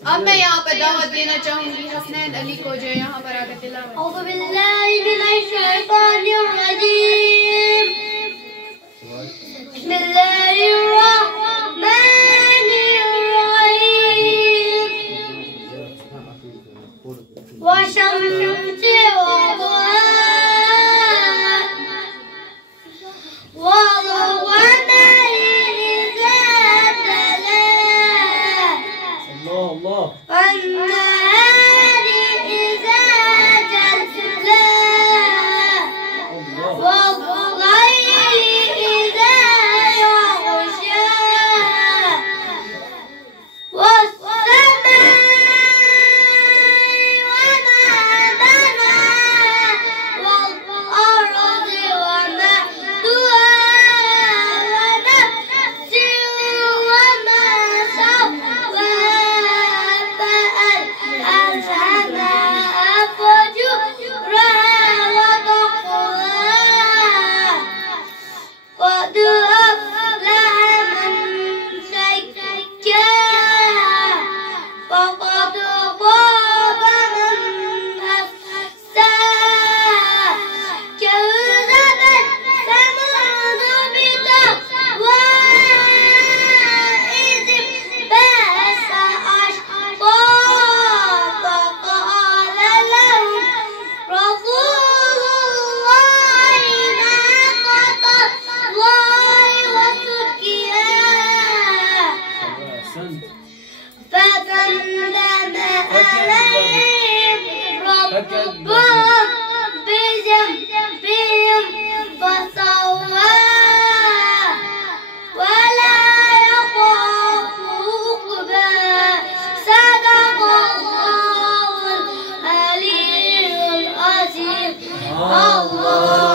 अब मैं यहाँ पर दावत देना चाहूँगी हसनैन अली को जो यहाँ पर आकर तिलावत। औज़ु बिल्लाहि मिनश शैतानिर रजीम। बिस्मिल्लाहिर रहमानिर रहीम। वशम्सि वदुहाहा वल-क़मरि इज़ा तलाहा वन-नहारि इज़ा जल्लाहा वल-लैलि इज़ा यग़शाहा वस-समाइ वमा बनाहा वल-अर्ضि वमा طحاها ونفس وما سواها فألهمها فجورها وتقواها قد أفلح من زكاها وقد خاب من دساها كذبت ثمود بطغواها إذ انبعث أشقاها فقال لهم رسول الله ناقة الله وسقياها فدمدم عليهم ربهم بذنبهم فسواها ولا يخاف عقباها صدق الله العلي العظيم. الله